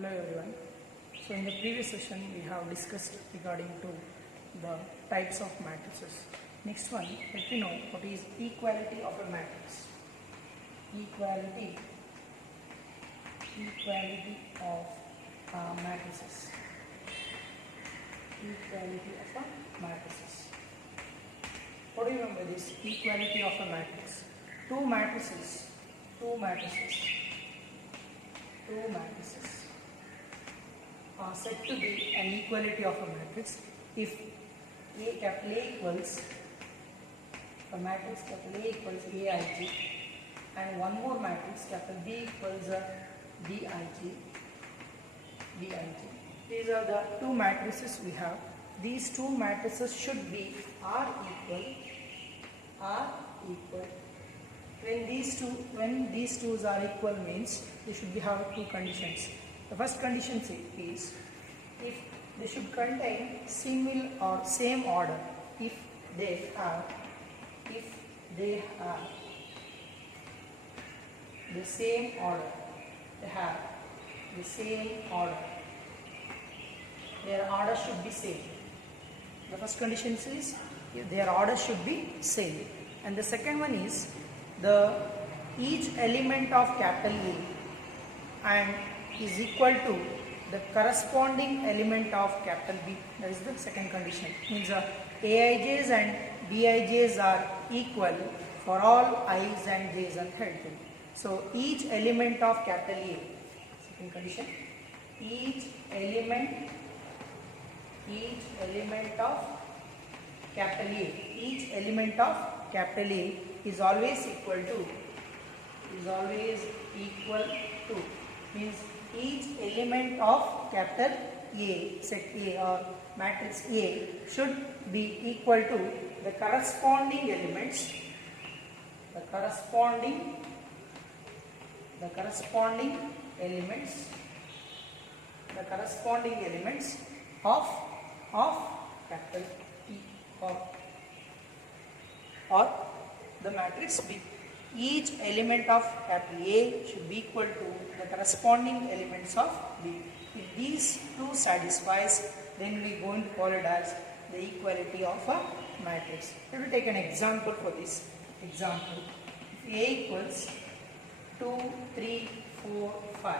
Hello everyone. So in the previous session we have discussed regarding to the types of matrices. Next one, let me know what is equality of a matrix. Equality of matrices. Equality of a matrices. What do you remember this? Equality of a matrix. Two matrices are said to be an equality of a matrix if A capital A equals a matrix capital A equals Aij and one more matrix capital B equals Bij. These are the two matrices we have. These two matrices should be are equal. When these two are equal means they should be have two conditions. The first condition is if they should contain similar or same order. If they have the same order, their order should be same. The first condition is their order should be same, and the second one is each element of capital A and is equal to the corresponding element of capital B. That is the second condition. Means Aij's and Bij's are equal for all I's and J's are held to. So each element of capital A, second condition, each element of capital A is always equal to means each element of capital A, set A or matrix A should be equal to the corresponding elements of capital E or the matrix B. Each element of capital A should be equal to the corresponding elements of B. If these two satisfies, then we are going to call it as the equality of a matrix. Let me take an example for this. Example, if A equals 2, 3, 4, 5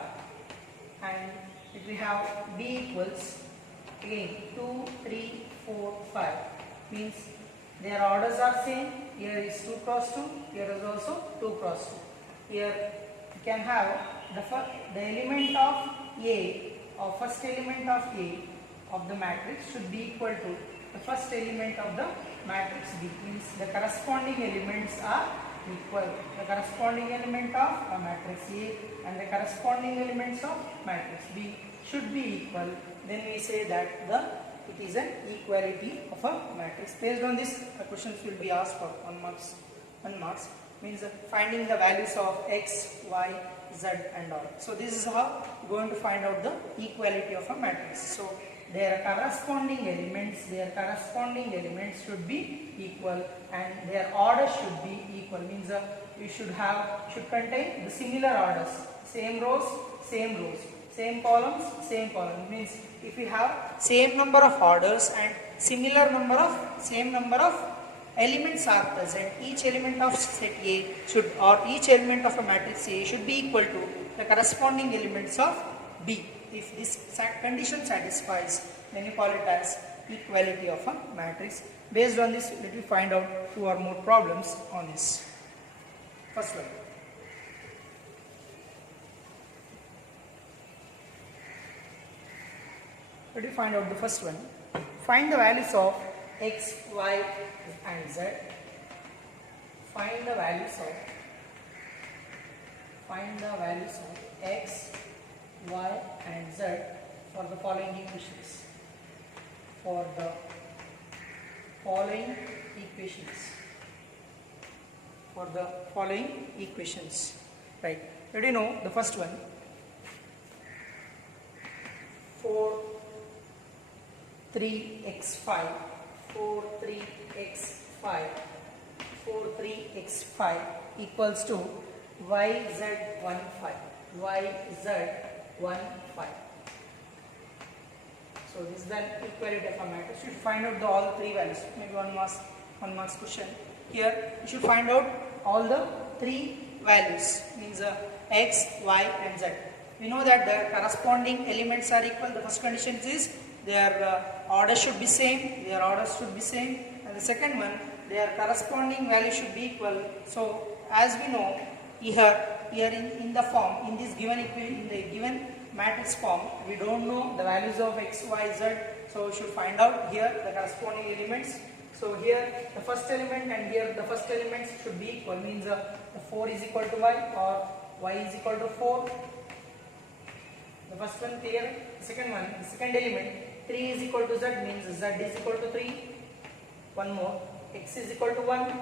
and if we have B equals again 2, 3, 4, 5 means their orders are same. Here is 2 cross 2, here is also 2 cross 2. Here you can have the element of A or first element of A of the matrix should be equal to the first element of the matrix B. Means the corresponding elements are equal. The corresponding element of a matrix A and the corresponding elements of matrix B should be equal. Then we say that it is an equality of a matrix. Based on this, questions will be asked for 1 marks. Means finding the values of x, y, z and all. So this is how we are going to find out the equality of a matrix. So their corresponding elements should be equal and their order should be equal. Means we should contain the similar orders, same rows, same columns, means if we have same number of orders and same number of elements are present, each element of set A should or each element of a matrix A should be equal to the corresponding elements of B. If this condition satisfies, then you call it as equality of a matrix. Based on this, let me find out 2 or more problems on this. First one. Let me find out the first one. Find the values of x, y and z. Find the values of x, y and z for the following equations. Right. Let you know the first one. 3x5 equals to yz15. So this is the equality of a matrix. You should find out all three values. Maybe one marks question. Here you should find out all the three values, means x, y and z. We know that the corresponding elements are equal. The first condition is their order should be same. Their orders should be same. And the second one, their corresponding value should be equal. So as we know, here in the form, in this given matrix form, we don't know the values of x, y, z. So we should find out here the corresponding elements. So here the first element and here the first elements should be equal, means the 4 is equal to y or y is equal to 4. The first one clear. The second one, the second element 3 is equal to z, means z is equal to 3. One more, x is equal to 1.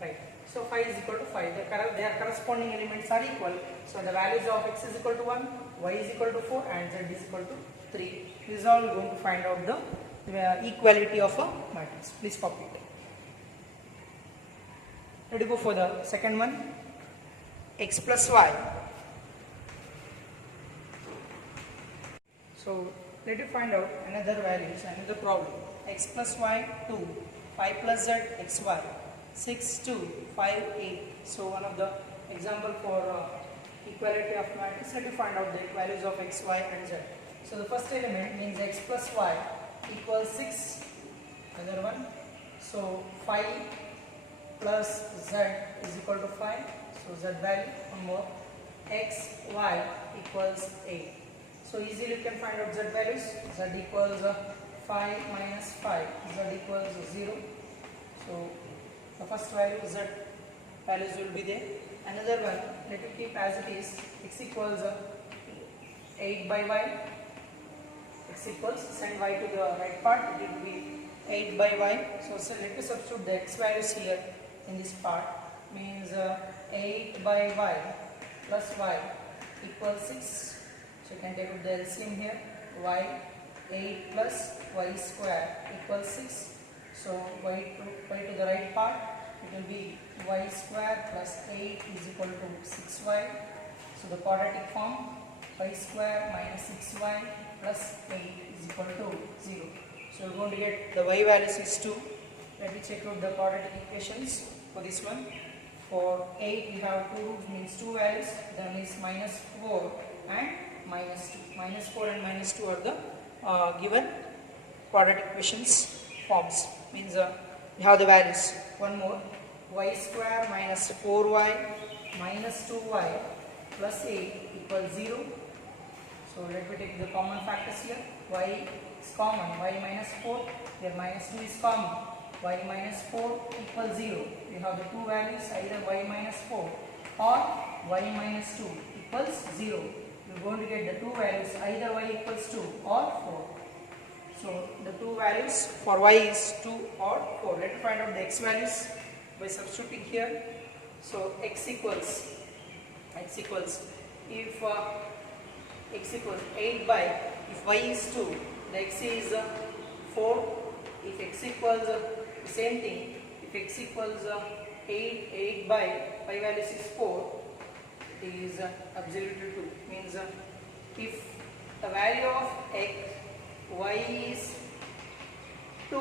Right. So 5 is equal to 5. Their corresponding elements are equal. So the values of x is equal to 1, y is equal to 4 and z is equal to 3. This is all we are going to find out the equality of a matrix. Please copy it. Let us go for the second one. X plus y. So let us find out another values, another problem. X plus y 2, 5 plus z xy, 6 2 5 8. So one of the example for equality of matrix. Let us find out the values of x, y and z. So the first element means x plus y equals 6. Another one. So 5 plus z is equal to 5. So z value. One more. X, y equals 8. So easily you can find out z values. Z equals 5 minus 5. Z equals 0. So the first value z values will be there. Another one, let me keep as it is. X equals 8 by y. X equals, send y to the right part, it will be 8 by y. So let me substitute the x values here in this part. Means 8 by y plus y equals 6. So you can take out the LCM here. Y 8 plus y square equals 6. So y to the right part, it will be y square plus 8 is equal to 6y. So the quadratic form, y square minus 6y plus 8 is equal to 0. So we are going to get the y values is 2. Let me check out the quadratic equations for this one. For 8 we have 2 roots, means 2 values, that is minus 4 and minus 2. Minus 4 and minus 2 are the given quadratic equations forms. Means we have the values. One more, y square minus 4y minus 2y plus 8 equals 0. So let me take the common factors here. Y is common, y minus 4, here minus 2 is common. Y minus 4 equals 0. We have the two values, either y minus 4 or y minus 2 equals 0. We are going to get the two values, either y equals 2 or 4. So the two values for y is 2 or 4. Let us find out the x values by substituting here. So x equals if x equals 8 by, if y is 2, the x is 4. If x equals same thing, if x equals 8 by, y values is 4, it is absolutely 2. Means if the value of x, y is 2,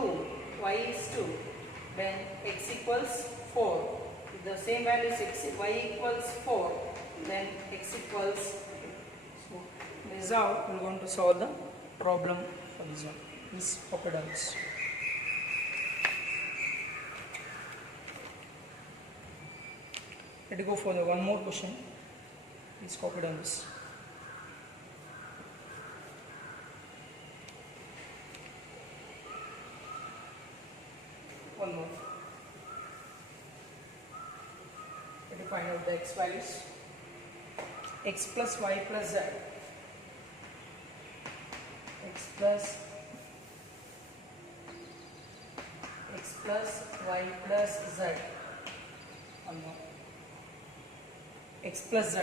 then x equals 4. If the same value is x, y equals 4, then x equals. So this is how we are going to solve the problem for this one. This occurrence. Let us go for the one more question. Please copy down this. One more. Let me find out the x values. X plus y plus z. X plus y plus z. One more. X plus z.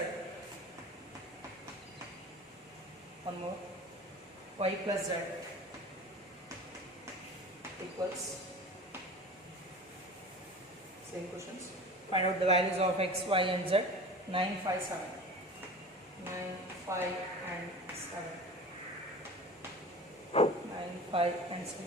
One more. Y plus z equals. Same questions. Find out the values of x, y and z. 9, 5, 7. 9, 5 and 7. 5 and 7.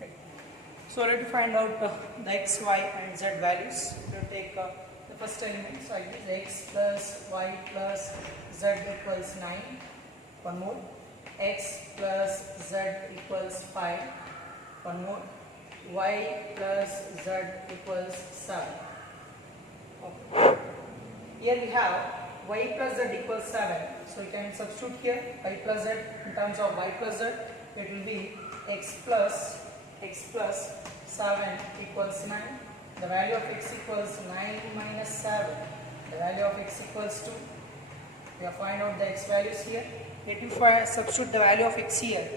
Right. So let us find out the x, y and z values. We will take the first element. So I give x plus y plus z equals 9. One more. X plus z equals 5. One more. Y plus z equals 7. Okay. Here we have y plus z equals 7. So you can substitute here y plus z in terms of y plus z. It will be x plus 7 equals 9. The value of x equals 9 minus 7. The value of x equals 2. We have find out the x values here. Let me substitute the value of x here.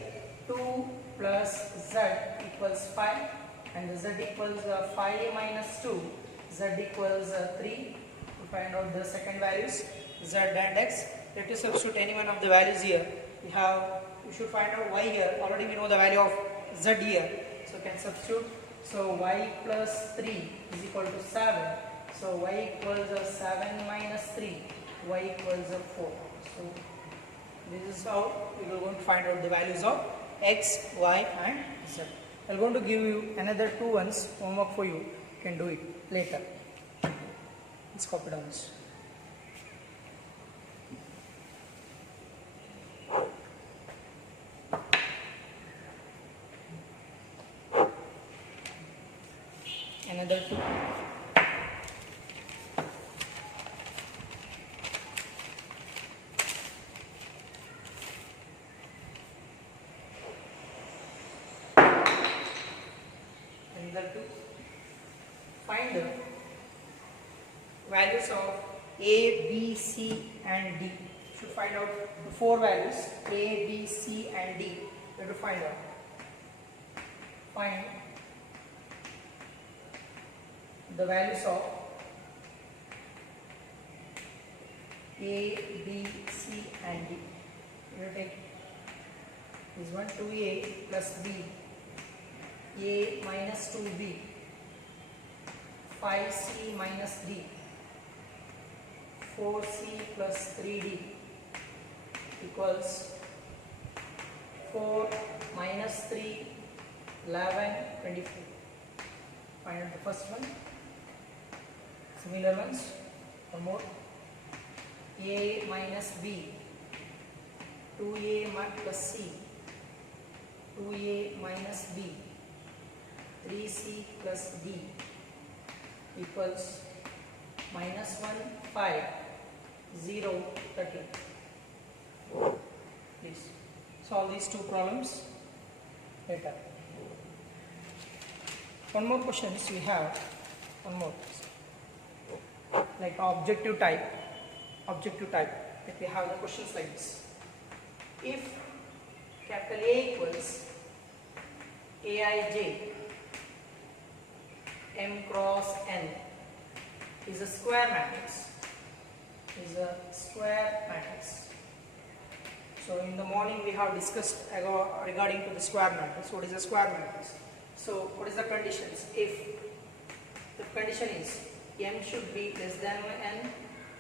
2 plus z equals 5 and the z equals 5 minus 2. Z equals 3. To find out the second values z and x. Let us substitute any one of the values here. We should find out y here. Already we know the value of z here. So we can substitute. So y plus 3 is equal to 7. So y equals 7 minus 3. Y equals 4. So this is how we are going to find out the values of x, y and z. I am going to give you another 2 ones homework for you. You can do it later. Let's copy down this. Another 2. Another 2. Find the values of A, B, C and D. Should find out the 4 values A, B, C and D. We have to find out. Find the values of A, B, C and D. We will take this one 2A plus B, A minus 2B, 5C minus D, 4C plus 3D equals 4 minus 3, 11, 24. Find out the first one. Similar ones. One more. A minus B, 2A plus C, 2A minus B, 3C plus D equals minus 1, 5, 0, 13. Please solve these 2 problems later. One more questions we have. One more. Like objective type. If we have the questions like this. If capital A equals Aij M cross N is a square matrix. So in the morning we have discussed regarding to the square matrix. What is a square matrix? So what is the conditions? If the condition is M should be less than N,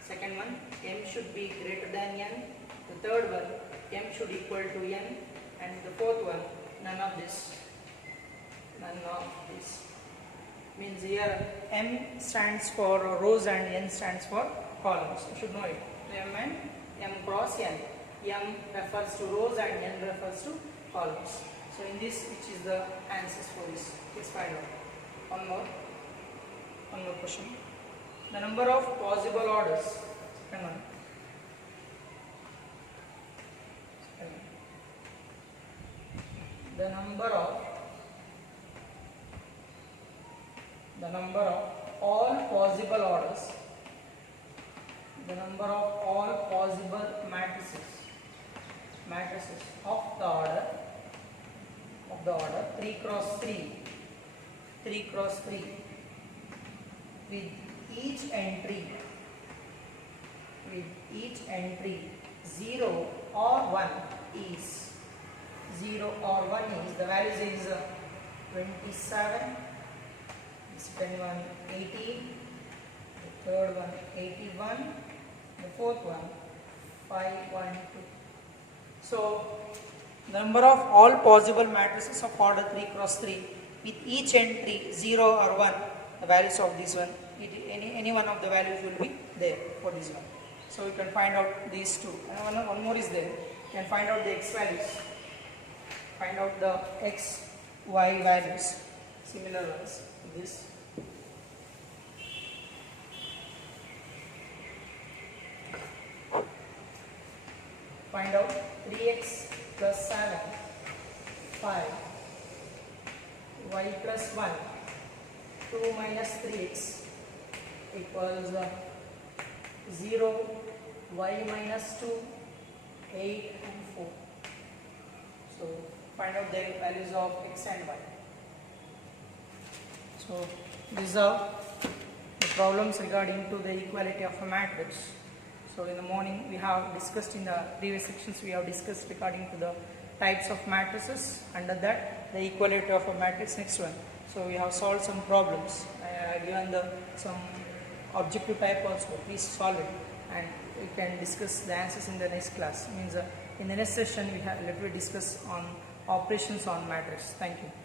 second one M should be greater than N, the third one M should equal to N, and the fourth one none of this. Means here M stands for rows and N stands for columns. You should know it. M and M cross N. M refers to rows and N refers to columns. So in this, which is the answers for this? Let's find out. One more question. The number of possible orders. Second one. The number of all possible orders. The number of all possible matrices of the order 3 cross 3 with each entry 0 or 1 is the values is 27, second one 18, third one 81, the fourth one 512. So number of all possible matrices of order 3 cross 3 with each entry 0 or 1, the values of this one, any one of the values will be there for this one. So you can find out these two. And one more is there. You can find out the x values. Find out the x, y values, similar ones to this. Find out 3x plus 7, 5, y plus 1, 2 minus 3x equals 0, y minus 2, 8 and 4. So find out the values of x and y. So these are the problems regarding to the equality of a matrix. So in the morning we have discussed, in the previous sections we have discussed regarding to the types of matrices. Under that, the equality of a matrix. Next one. So we have solved some problems. Given some objective type also. Please solve it, and we can discuss the answers in the next class. Means in the next session we have let me discuss on operations on matrix. Thank you.